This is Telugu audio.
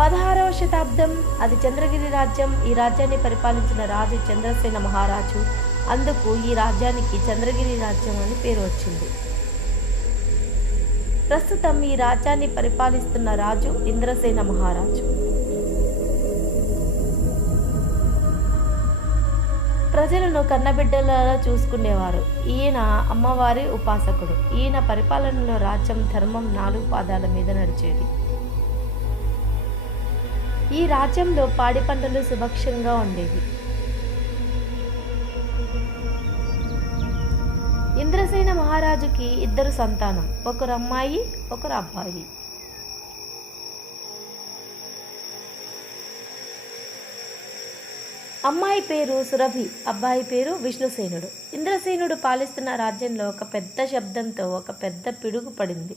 16వ శతాబ్దం. అది చంద్రగిరి రాజ్యం. ఈ రాజ్యాన్ని పరిపాలించిన రాజు చంద్రసేన మహారాజు. అందుకు ఈ రాజ్యానికి చంద్రగిరి రాజ్యం అని పేరు వచ్చింది. ప్రస్తుతం ఈ రాజ్యాన్ని పరిపాలిస్తున్న రాజు ఇంద్రసేన మహారాజు. ప్రజలను కన్నబిడ్డలారా చూసుకునేవారు. ఈయన అమ్మవారి ఉపాసకుడు. ఈయన పరిపాలనలో రాజ్యం ధర్మం 4 పాదాల మీద నడిచేది. ఈ రాజ్యంలో పాడి పంటలు సుభిక్షంగా ఉండేవి. ఇంద్రసేన మహారాజుకి 2 సంతానం, ఒకరు అమ్మాయి, ఒకరు అబ్బాయి. అమ్మాయి పేరు సురభి, అబ్బాయి పేరు విష్ణుసేనుడు. ఇంద్రసేనుడు పాలిస్తున్న రాజ్యంలో ఒక పెద్ద శబ్దంతో ఒక పెద్ద పిడుగు పడింది.